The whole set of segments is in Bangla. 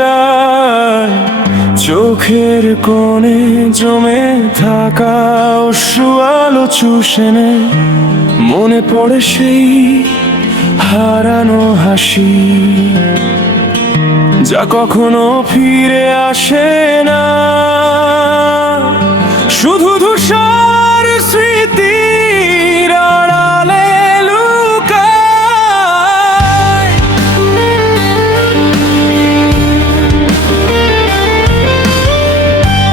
যায়। চোখের কোণে জমে থাকা অশ্রু আলো চুষে নেয়। মনে পড়ে সেই হারানো হাসি, যা কখনো ফিরে আসে না। শুধু ধূসর স্মৃতির আড়ালে লুকায়।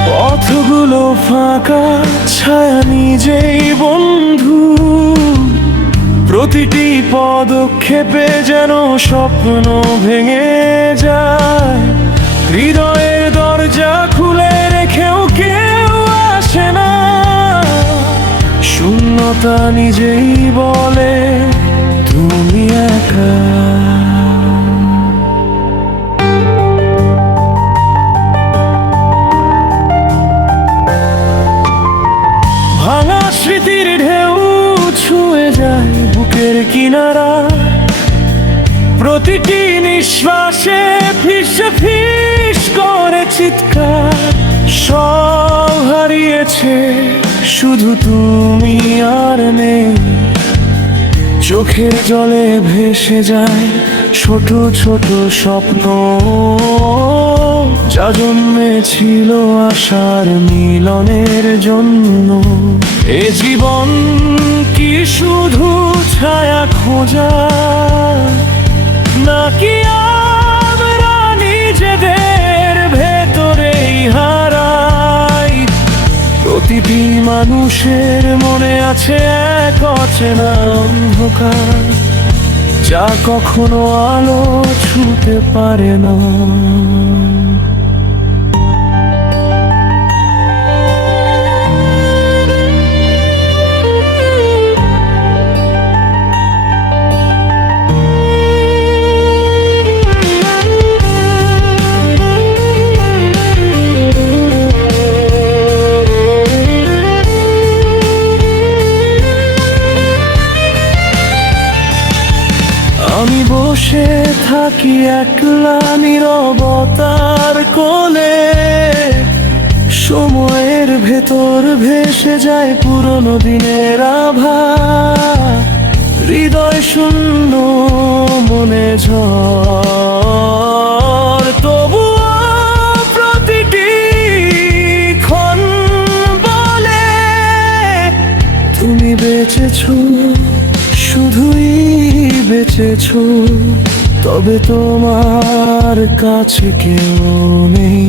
পথগুলো ফাঁকা, ছায়া নিজেই বন্ধু। প্রতিটি পদক্ষেপে যেন স্বপ্ন ভেঙে যায়। হৃদয়ের দরজা খুলে রেখেও কেউ আসে না। শূন্যতা নিজেই বলে তুমি একা। ভাঙা স্মৃতির ঢেউ ছুঁয়ে যায় বুকের কিনারা। প্রতিটি নিঃশ্বাসে ফিস ফিস করে চিৎকার। সব হারিয়েছে, শুধু তুমি আর নেই। চোখের জলে ভেসে যায় ছোট ছোট স্বপ্ন, যা জন্মেছিল আশার মিলনের জন্য। এ জীবন কি শুধু ছায়া খোঁজা, নাকি আমরা নিজেদের ভেতরেই হারাই? প্রতিটি মানুষের মনে আছে এক অচেনা অন্ধকার, যা কখনো আলো ছুঁতে পারে না। আমি বসে থাকি একলা নীরবতার কোলে। সময়ের ভেতর ভেসে যায় পুরনো দিনের আভাস। হৃদয় শূন্য, মনে ঝড়, তবুও প্রতিটি ক্ষণ বলে তুমি বেঁচেছো, শুধুই বেঁচেছো। তবে তোমার কাছে কেউ নেই।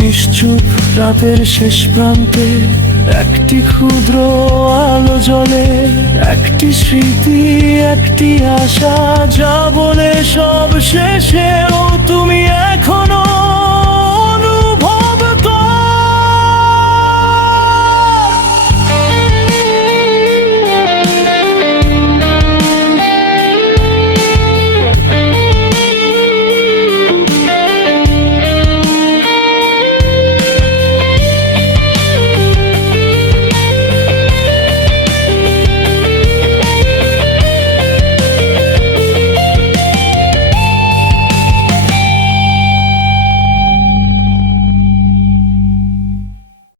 নিশ্চুপ রাতের শেষ প্রান্তে একটি ক্ষুদ্র আলো জ্বলে। একটি স্মৃতি, একটি আশা, যা বলে সব শেষে